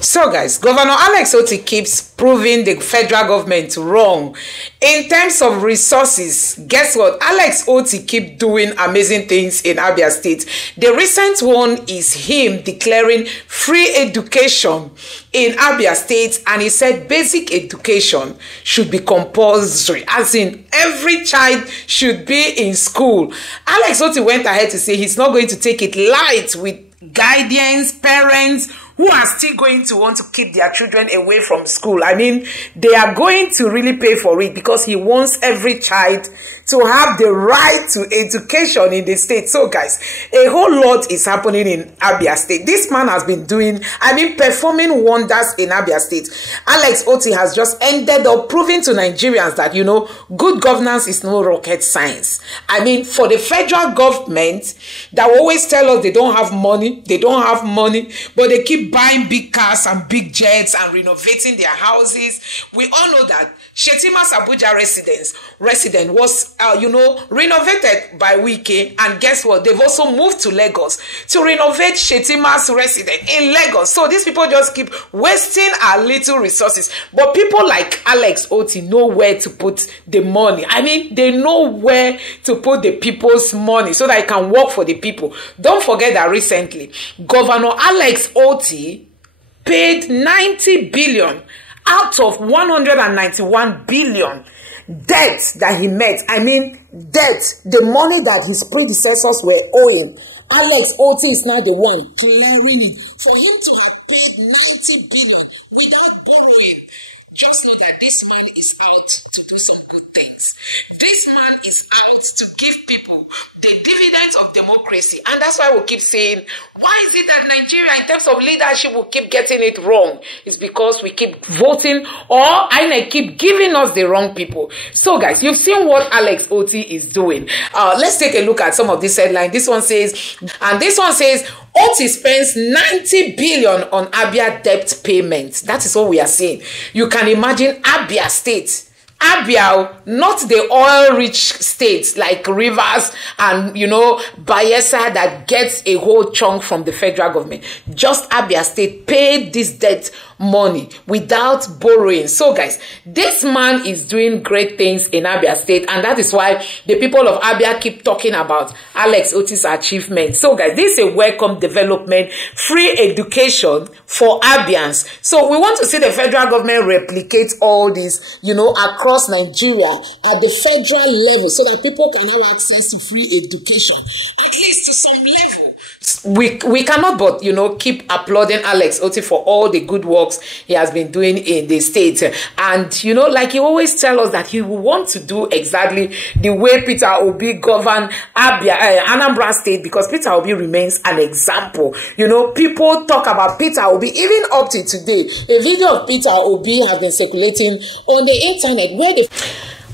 So guys, Governor Alex Otti keeps proving the federal government wrong in terms of resources. Guess what? Alex Otti keep doing amazing things in Abia State. The recent one is him declaring free education in Abia State, and he said basic education should be compulsory, as in every child should be in school. Alex Otti went ahead to say he's not going to take it light with guardians, parents who are still going to want to keep their children away from school. I mean, they are going to really pay for it, because he wants every child to have the right to education in the state. So guys, a whole lot is happening in Abia State. This man has been doing, performing wonders in Abia State. Alex Otti has just ended up proving to Nigerians that, good governance is no rocket science. For the federal government that always tell us they don't have money, but they keep buying big cars and big jets and renovating their houses. We all know that Shetima's Abuja resident was renovated by Wike, and guess what? They've also moved to Lagos to renovate Shetima's resident in Lagos. So these people just keep wasting our little resources. But people like Alex Otti know where to put the money. They know where to put the people's money so that it can work for the people. Don't forget that recently, Governor Alex Otti paid 90 billion out of 191 billion debt that he met. Debt, the money that his predecessors were owing. Alex Otti is now the one clearing it. For him to have paid 90 billion without borrowing, just know that this man is out to do some good things. This man is out to give people the dividends of democracy. And that's why we keep saying, why is it that Nigeria, in terms of leadership, will keep getting it wrong? It's because we keep voting, or INEC keep giving us the wrong people. So guys, you've seen what Alex Otti is doing. Let's take a look at some of this headline. This one says, Otti spends 90 billion on Abia debt payments. That is what we are saying. You can imagine Abia State. Abia, not the oil-rich states like Rivers and, Bayelsa that gets a whole chunk from the federal government. Just Abia State paid this debt money without borrowing. So guys, this man is doing great things in Abia State, and that is why the people of Abia keep talking about Alex Otti's achievement. So guys, this is a welcome development, free education for Abians. So we want to see the federal government replicate all this, across Nigeria at the federal level, so that people can have access to free education, at least to some level. We cannot but keep applauding Alex Otti for all the good works he has been doing in the state. And like he always tell us that he will want to do exactly the way Peter Obi governed Anambra State, because Peter Obi remains an example. People talk about Peter Obi, even up to today. A video of Peter Obi has been circulating on the internet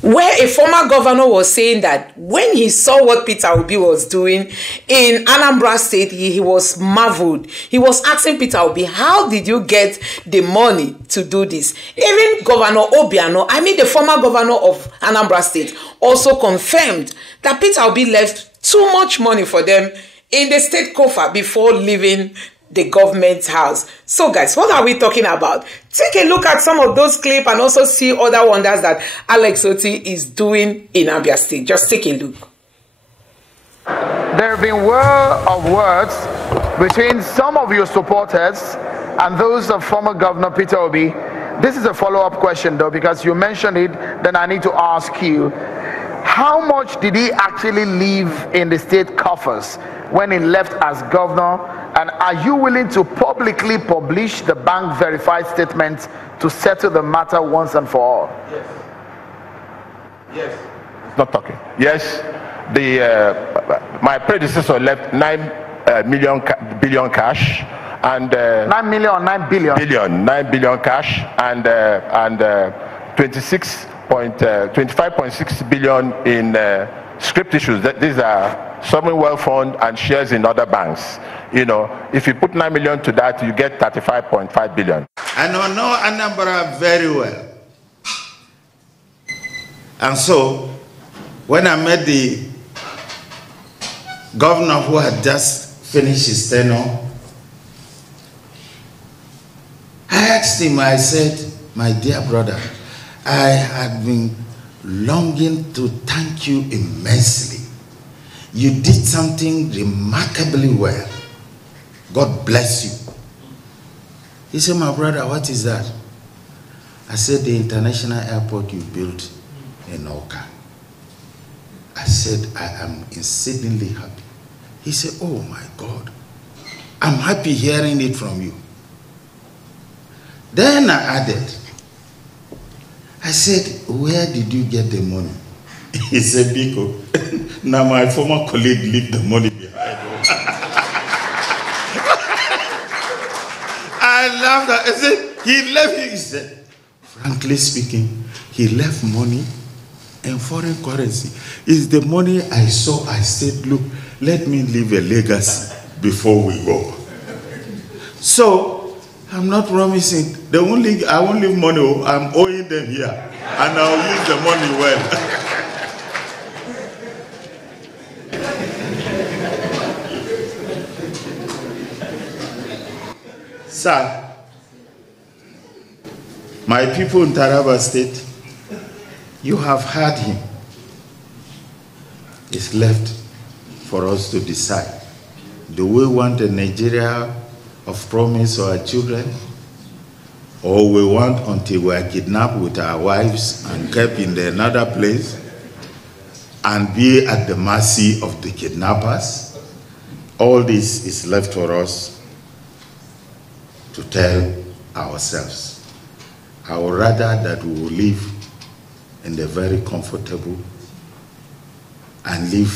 where a former governor was saying that when he saw what Peter Obi was doing in Anambra State, he was marveled. He was asking Peter Obi, how did you get the money to do this? Even Governor Obiano, the former governor of Anambra State, also confirmed that Peter Obi left too much money for them in the state coffer before leaving the government house. So guys, what are we talking about? Take a look at some of those clips and also see other wonders that Alex Otti is doing in Abia State. Just take a look. There have been war of words between some of your supporters and those of former Governor Peter Obi. This is a follow-up question though, because you mentioned it, then I need to ask you, how much did he actually leave in the state coffers when he left as governor? And are you willing to publicly publish the bank verified statement to settle the matter once and for all? Yes. Yes. Not talking. Yes. My predecessor left 9 billion cash, and 9 million or 9 billion? 9 billion cash, and 25.6 billion in script issues. These are sovereign wealth fund and shares in other banks. If you put 9 million to that, you get 35.5 billion. I know Anambra very well. And so, when I met the governor who had just finished his tenure, asked him, I said, my dear brother, I had been longing to thank you immensely. You did something remarkably well. God bless you. He said, my brother, what is that? I said, the international airport you built in Oka. I said, I am exceedingly happy. He said, oh my God, I'm happy hearing it from you. Then I added, I said, where did you get the money? He said, Biko, now my former colleague left the money behind. I laughed. I said, he left it. He said, frankly speaking, he left money in foreign currency. It's the money I saw. I said, look, let me leave a legacy before we go. So, I'm not promising. I won't leave money. I'm owing them here. And I'll use the money well. Sir, my people in Taraba State, you have heard him. It's left for us to decide. Do we want a Nigeria of promise for our children? Or we want until we are kidnapped with our wives and kept in another place and be at the mercy of the kidnappers? All this is left for us to tell ourselves. I would rather that we will live in the very comfortable and live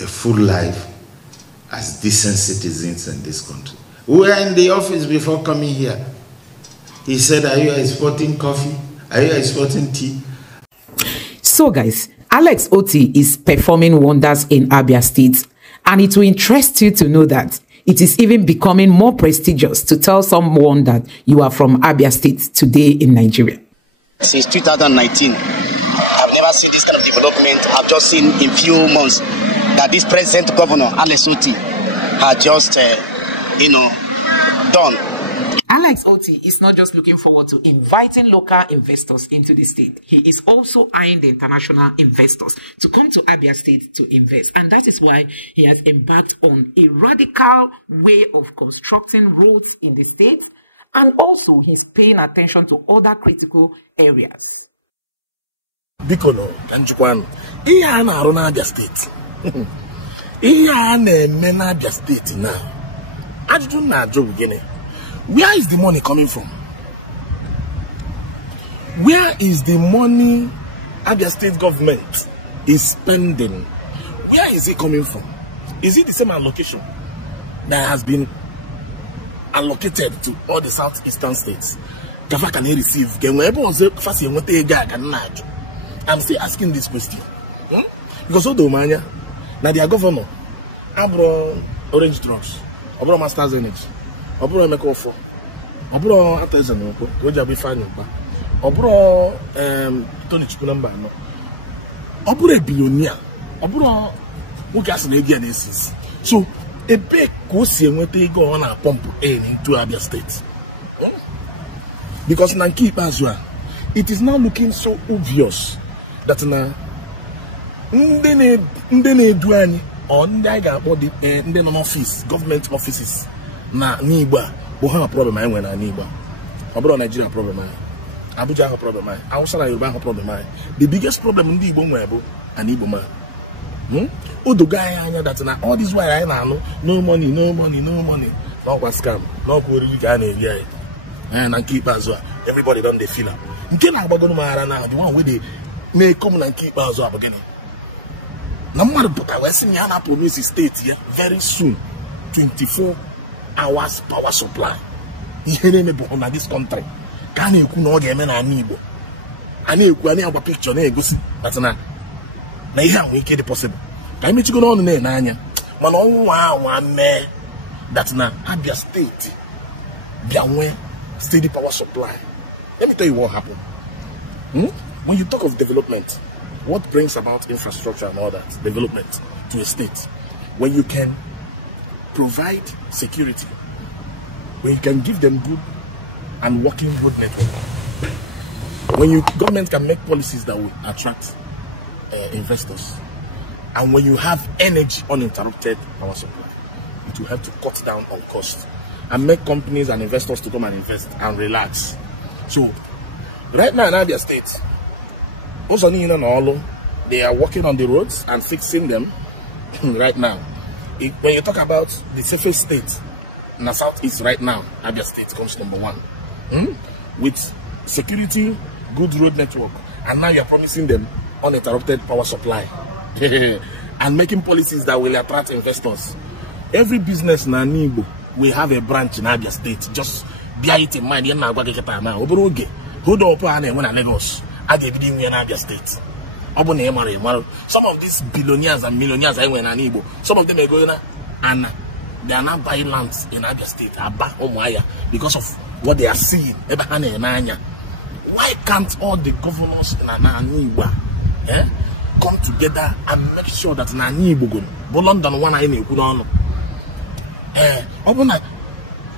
a full life as decent citizens in this country. We were in the office before coming here. He said, are you exporting coffee? Are you exporting tea? So guys, Alex Otti is performing wonders in Abia State, and it will interest you to know that it is even becoming more prestigious to tell someone that you are from Abia State today in Nigeria. Since 2019, I've never seen this kind of development. I've just seen in few months that this present governor, Alex Otti, has just, done. Alex Otti is not just looking forward to inviting local investors into the state. He is also eyeing the international investors to come to Abia State to invest. And that is why he has embarked on a radical way of constructing roads in the state. And also, he's paying attention to other critical areas. Bikono, Kanjukwan, iya na aruna Abia State. Iya na Abia State now. Ajụjụ na ajụ gịnị? Where is the money coming from? Where is the money Abia State government is spending? Where is it coming from? Is it the same allocation that has been allocated to all the southeastern states? Can they receive? I'm still asking this question. Because all the money, now their governor, Abro Orange Drugs, Abro Masters Energy, Abro Mekofo, Abro Artisan, Roger Fine, Abro Tony Chikunamba, Abro billionaire, Abro who gas an agencies. So a big question when they go on a pump into Abia State. Because Nanki Bazua, it is now looking so obvious that now ndene duani or ndaga body ndene office government offices na Nigba bo have a problem I when Nigba abroad Nigeria problem Abuja have a problem Hausa na Yoruba have a problem the biggest problem ndi Igbo nwebo and Igbo man Odogaya that na all this while I know no money no was scam no go really can area and keep as well everybody done they feel am nke na agbago mara na the one wey dey make come and keep as well beginning na mmadụ pụta wee sị ya na promise state here very soon 24 hours power supply ihe na-emebe na this country ka na-ekwu na ọ ga-eme na Igbo a na-ekwu anyị agba picture na-egosi that na ihe ahụ ike dị possible ka anyị mechigo n'ọnụ na-anya mana ọnwa mee that na Abia State bịa nwee steady power supply. Let me tell you what happened. When you talk of development, what brings about infrastructure and all that development to a state? When you can provide security, when you can give them good and working road network. When government can make policies that will attract investors, and when you have energy uninterrupted power supply, it will help to cut down on cost and make companies and investors to come and invest and relax. So right now in Abia State, they are working on the roads and fixing them right now. When you talk about the safest state in the southeast right now, Abia State comes number 1 with security, good road network, and now you're promising them uninterrupted power supply and making policies that will attract investors. Every business na Nibo will have a branch in Abia State. Just bear it in mind. Hold up when Lagos at the beginning in Abia State. Some of these billionaires and millionaires I went Anibo. Some of them are going and they are not buying lands in Abia State because of what they are seeing. Why can't all the governors in Anibo come together and make sure that Anibo go London one I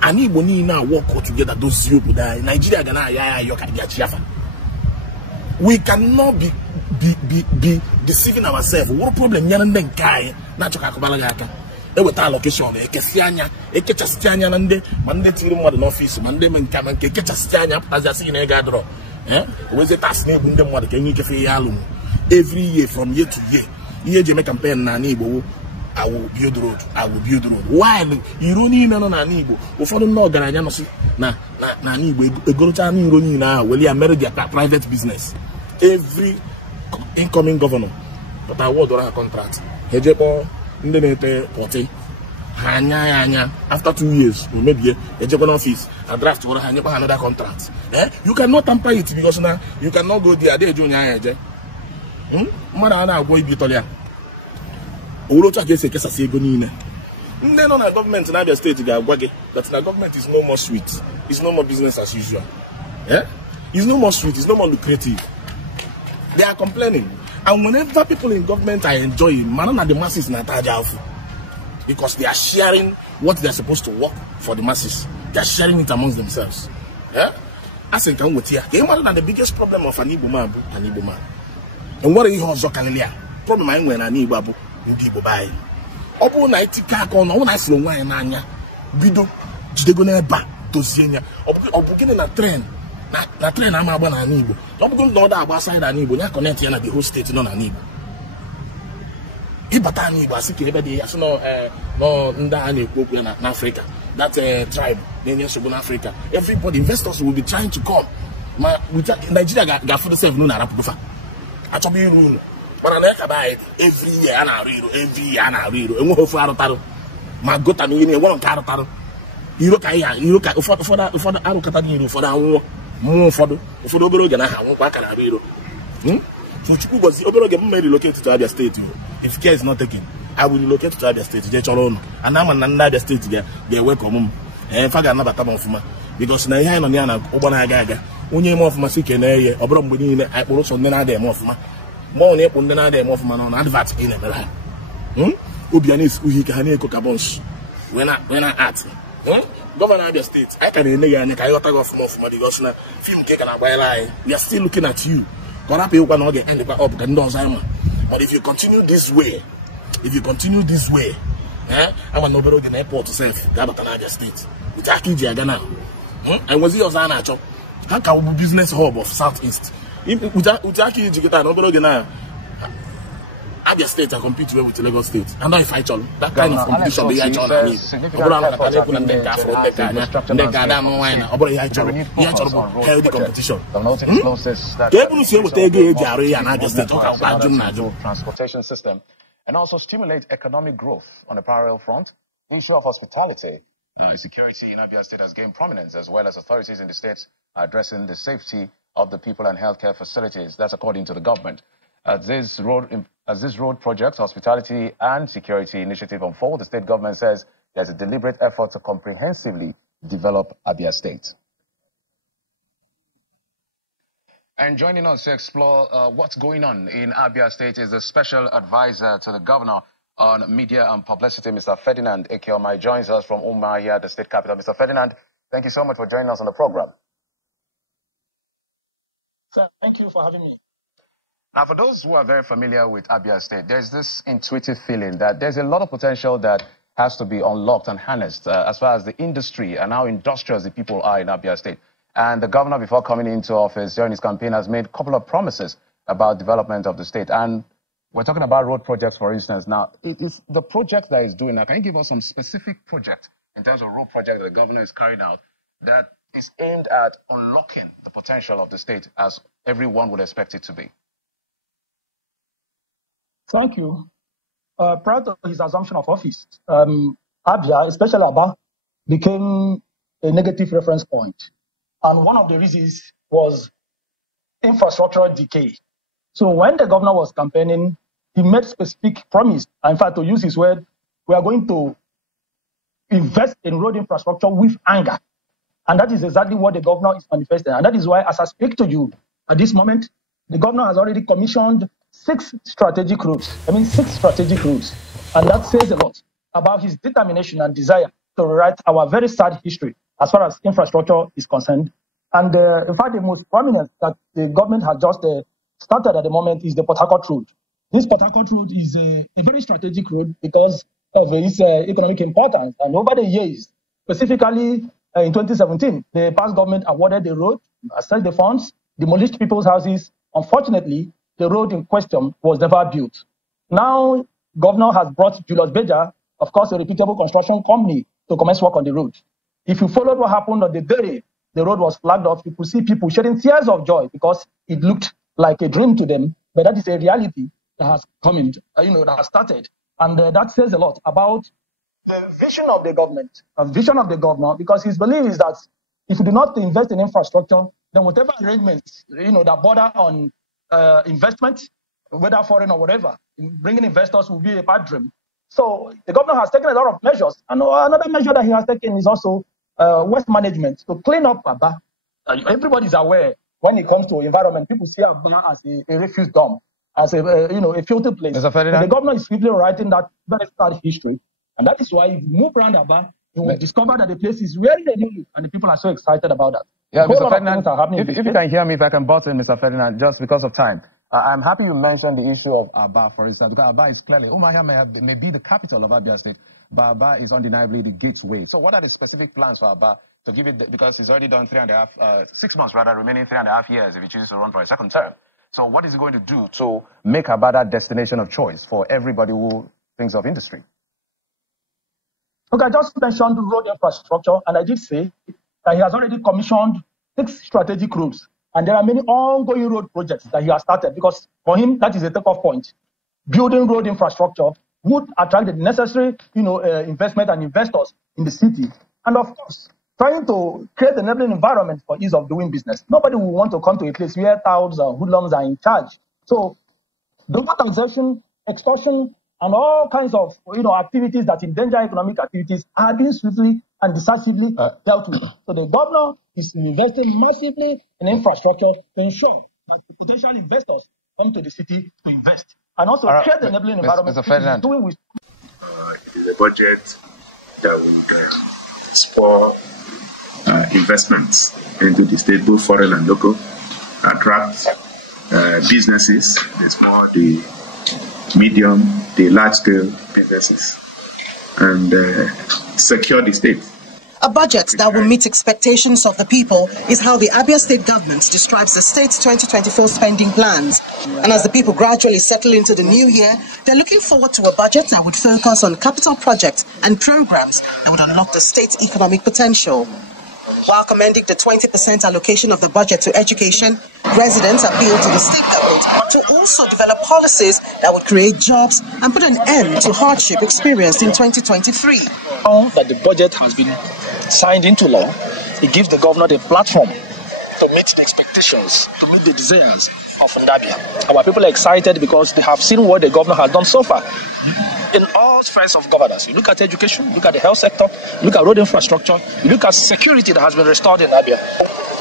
Anibo ni na work all together those people that Nigeria gana we cannot be deceiving ourselves. What problem nyan guy na choka ko balaga e weta allocation e kesianya e kechasianya nande mande tiri mo the office mande men kan ke kechasianya azasi na ga draw we say tax na bunde mo ke nyi ke fe yalu every year from year to year iye je make campaign na Igbo I will build road. I will build road. While you don't need no Igbo, before no garanya no see na Igbo e go to ni na well ya marry their private business. Every incoming governor, but I award a contract. Hejebo ndene 40. Hanya after 2 years or maybe hejebo office a draft or another contract. You cannot tamper it because now you cannot go there. They do nya Mara na go Bitolia. Urocha gese kesa se ego niile. Nne no na government in Abia State ga-agwa gị that na government is no more sweet. It's no more business as usual. It's no more sweet, it's no more lucrative. They are complaining. And whenever people in government are enjoying, man, the masses na tajafu. Because they are sharing what they are supposed to work for the masses. They are sharing it amongst themselves. As in can with here. The biggest problem of an Igbo man. And what are you also problem I when an Igbo Igbo buy. Obu na itika ka ono na afro nwan na anya bido jidego na eba dozienya obu gini na train ama agba na Igbo obu no da agba side na Igbo nya connect ya na the whole state no na Igbo ibata na Igbo asike ebe dey aso no nda a na-ekwu okwu na Africa that tribe na so na Africa everybody investors will be trying to come ma Nigeria ga for the self no na rapufa achobe iru but every year every year and we hope for my got an in one car. You look for the Arukata for the more for the Oberogan. So Chuku was the Oberogan may relocate to Abia State. If care is not taken, I will relocate to Abia State. And I'm another state there. They welcome. And Faga never come off because Nayana Niana Obana Gaga, only more of my sick and a Obrom within I also none them off my. More than another of man on advert in a Ubianis Uhikane Kokabons. When I ask Governor Abia State, I can in the Kayota of Modigosna, film cake and a lie. We are still looking at you. But if you continue this way, I'm an overall in airport to self, Abia State. With Akiji Agana. And was he of Zanacho? How can we business hub of Southeast? Utaki Jigita, nobody now. Abia State are compete with Lagos State. And now if I told that kind of competition, they are healthy competition. Transportation system and also stimulate economic growth on a parallel front. The issue of hospitality, security in Abia State has gained prominence, as well as authorities in the state are addressing the safety of the people and healthcare facilities. That's according to the government. As this road project, hospitality and security initiative unfold, the state government says there's a deliberate effort to comprehensively develop Abia State. And joining us to explore what's going on in Abia State is the special advisor to the governor on media and publicity, Mr. Ferdinand Ekeoma. Joins us from Umuahia, the state capital. Mr. Ferdinand, thank you so much for joining us on the program. So, thank you for having me. Now, for those who are very familiar with Abia State, there's this intuitive feeling that there's a lot of potential that has to be unlocked and harnessed as far as the industry and how industrious the people are in Abia State. And the governor, before coming into office during his campaign, has made a couple of promises about development of the state. And we're talking about road projects, for instance. Now, it is the project that he's doing now. Can you give us some specific project in terms of road project that the governor is carrying out that is aimed at unlocking the potential of the state as everyone would expect it to be? Thank you. Prior to his assumption of office, Abia, especially Aba, became a negative reference point. And one of the reasons was infrastructural decay. So when the governor was campaigning, he made specific promise. In fact, to use his word, we are going to invest in road infrastructure with anger. And that is exactly what the governor is manifesting. And that is why, as I speak to you at this moment, the governor has already commissioned 6 strategic routes. 6 strategic routes. And that says a lot about his determination and desire to rewrite our very sad history as far as infrastructure is concerned. And in fact, the most prominent that the government has just started at the moment is the Port Harcourt Road. This Port Harcourt Road is a very strategic road because of its economic importance. And over the years, specifically in 2017, the past government awarded the road, assessed the funds, demolished people's houses. Unfortunately, the road in question was never built. Now, governor has brought Julius Beja, of course, a reputable construction company, to commence work on the road. If you followed what happened on the day the road was flagged off, you could see people shedding tears of joy because it looked like a dream to them. But that is a reality that has come in, that has started. And that says a lot about the vision of the government, because his belief is that if you do not invest in infrastructure, then whatever arrangements, that border on investment, whether foreign or whatever, bringing investors will be a bad dream. So the governor has taken a lot of measures. And another measure that he has taken is also waste management, to clean up Aba. Everybody's aware when it comes to environment, people see Aba as a refuse dump, as a filthy place. The governor is swiftly writing that very sad history. And that is why if you move around Aba, you will discover that the place is really a new look, and the people are so excited about that. Yeah, Mr. Ferdinand, if you can hear me, if I can butt in, Mr. Ferdinand, just because of time. I'm happy you mentioned the issue of Aba, for instance, because Aba is clearly, Umuahia may be the capital of Abia State, but Aba is undeniably the gateway. So what are the specific plans for Aba to give it, because he's already done 6 months rather, remaining 3.5 years if he chooses to run for a second term. So what is he going to do to make Aba that destination of choice for everybody who thinks of industry? Okay, I just mentioned road infrastructure, and I did say that he has already commissioned 6 strategic roads. And there are many ongoing road projects that he has started, because for him, that is a takeoff point. Building road infrastructure would attract the necessary, investment and investors in the city. And of course, trying to create an enabling environment for ease of doing business. Nobody will want to come to a place where touts or hoodlums are in charge. So, double taxation, extortion, and all kinds of activities that endanger economic activities are being swiftly and decisively dealt with. So the governor is investing massively in infrastructure to ensure that the potential investors come to the city to invest, and also create the enabling environment. Mr. Ferdinand. It is a budget that would spur investments into the state, both foreign and local, attract businesses, explore the medium, the large-scale businesses, and secure the state. A budget that will meet expectations of the people is how the Abia State government describes the state's 2024 spending plans. And as the people gradually settle into the new year, they're looking forward to a budget that would focus on capital projects and programs that would unlock the state's economic potential. While commending the 20% allocation of the budget to education, residents appeal to the state government to also develop policies that would create jobs and put an end to hardship experienced in 2023. Now that the budget has been signed into law, it gives the governor the platform to meet the expectations, to meet the desires of Ndabia. Our people are excited because they have seen what the governor has done so far. In all spheres of governance, you look at education, look at the health sector, look at road infrastructure, you look at security that has been restored in Abia.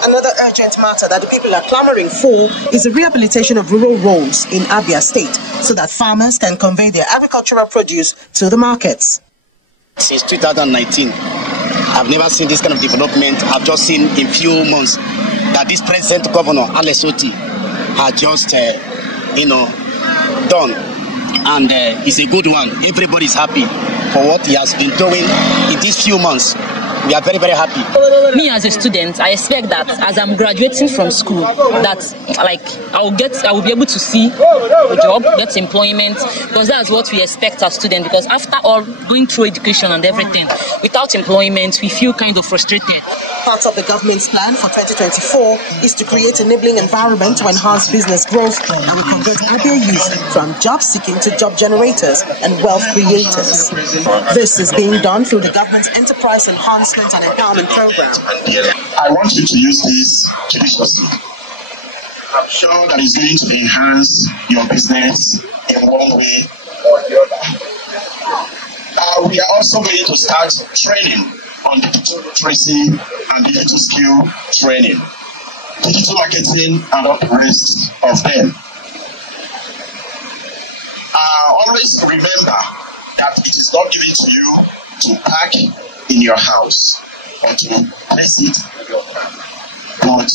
Another urgent matter that the people are clamoring for is the rehabilitation of rural roads in Abia State so that farmers can convey their agricultural produce to the markets. Since 2019, I've never seen this kind of development. I've just seen in few months that this present governor, Alex Otti, has just, done. And it's a good one. Everybody's happy for what he has been doing in these few months. We are very, very happy. Me as a student, I expect that as I'm graduating from school, that I will be able to see a job, get employment, because that's what we expect as students. Because after all, going through education and everything, without employment, we feel kind of frustrated. Part of the government's plan for 2024 is to create an enabling environment to enhance business growth and will convert Abia youth from job seeking to job generators and wealth creators. This is being done through the government's enterprise enhancement and empowerment program. I want you to use this judiciously. I'm sure that it's going to enhance your business in one way or the other. We are also going to start training on digital literacy and digital skill training, digital marketing, and all the rest of them. Always remember that it is not given to you to pack in your house or to place it in your car, but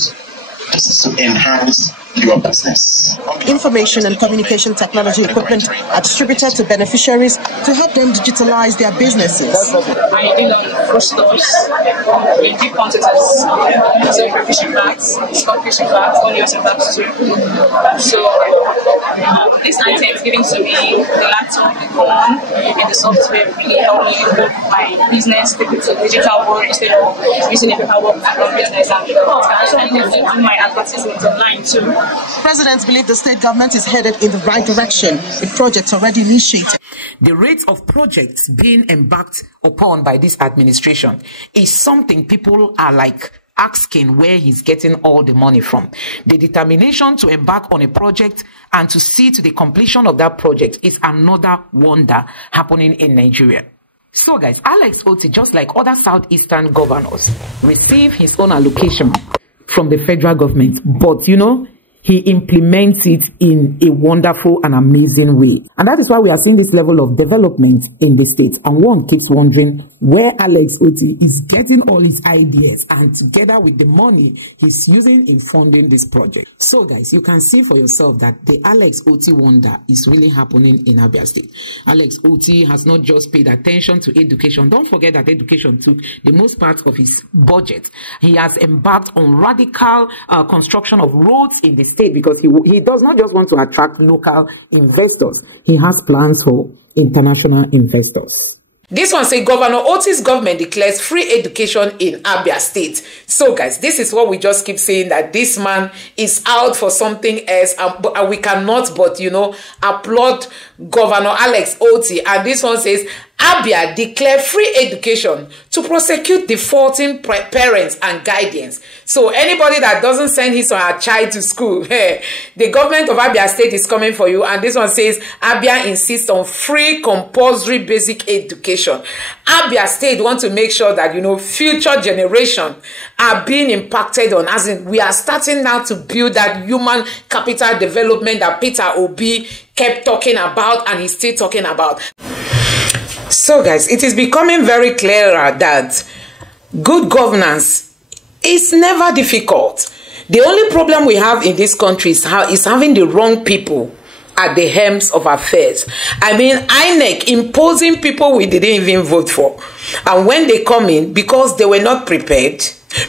this is to enhance your business. Information and communication technology equipment are distributed to beneficiaries to help them digitalize their businesses. I do food stores, in deep quantities, so fishing bags, stock fishing bags, only using bags too. So this item is given to me, the laptop, the phone, and the software really help me build my business, take it to digital world instead of using a paper work from business. And I can do my advertisements online too. Presidents believe the state government is headed in the right direction with projects already initiated. The rate of projects being embarked upon by this administration is something people are asking where he's getting all the money from. The determination to embark on a project and to see to the completion of that project is another wonder happening in Nigeria. So guys, Alex Otti, just like other southeastern governors, receive his own allocation from the federal government, but he implements it in a wonderful and amazing way. And that is why we are seeing this level of development in the state. And one keeps wondering where Alex Otti is getting all his ideas and together with the money he's using in funding this project. So guys, you can see for yourself that the Alex Otti wonder is really happening in Abia State. Alex Otti has not just paid attention to education. Don't forget that education took the most part of his budget. He has embarked on radical construction of roads in the state because he does not just want to attract local investors. He has plans for international investors. This one say Governor Otti's government declares free education in Abia State. So guys, this is what we just keep saying, that this man is out for something else, and we cannot but applaud Governor Alex Otti. And this one says Abia declare free education to prosecute defaulting parents and guardians. So anybody that doesn't send his or her child to school, the government of Abia State is coming for you. And this one says Abia insists on free compulsory basic education. Abia State want to make sure that future generation are being impacted on, as in we are starting now to build that human capital development that Peter Obi kept talking about and he's still talking about. So guys, it is becoming very clearer that good governance is never difficult. The only problem we have in this country is having the wrong people at the helms of affairs. I mean, INEC imposing people we didn't even vote for. And when they come in, because they were not prepared,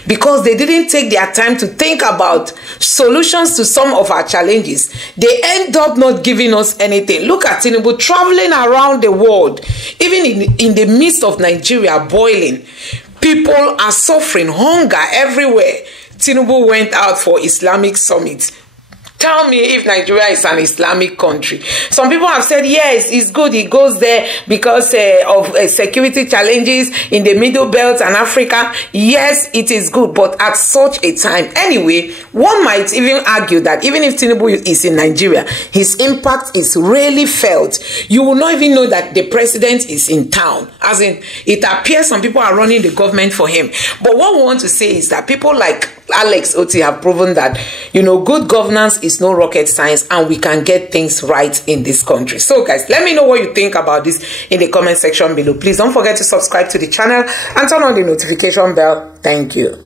because they didn't take their time to think about solutions to some of our challenges, they end up not giving us anything. Look at Tinubu traveling around the world, even in the midst of Nigeria boiling. People are suffering hunger everywhere. Tinubu went out for Islamic summit. Tell me if Nigeria is an Islamic country. Some people have said, yes, it's good. He goes there because of security challenges in the Middle Belt and Africa. Yes, it is good. But at such a time, anyway, one might even argue that even if Tinubu is in Nigeria, his impact is really felt. You will not even know that the president is in town. As in, it appears some people are running the government for him. But what we want to say is that people like Alex Otti have proven that, good governance is no rocket science and we can get things right in this country. So guys, let me know what you think about this in the comment section below. Please don't forget to subscribe to the channel and turn on the notification bell. Thank you.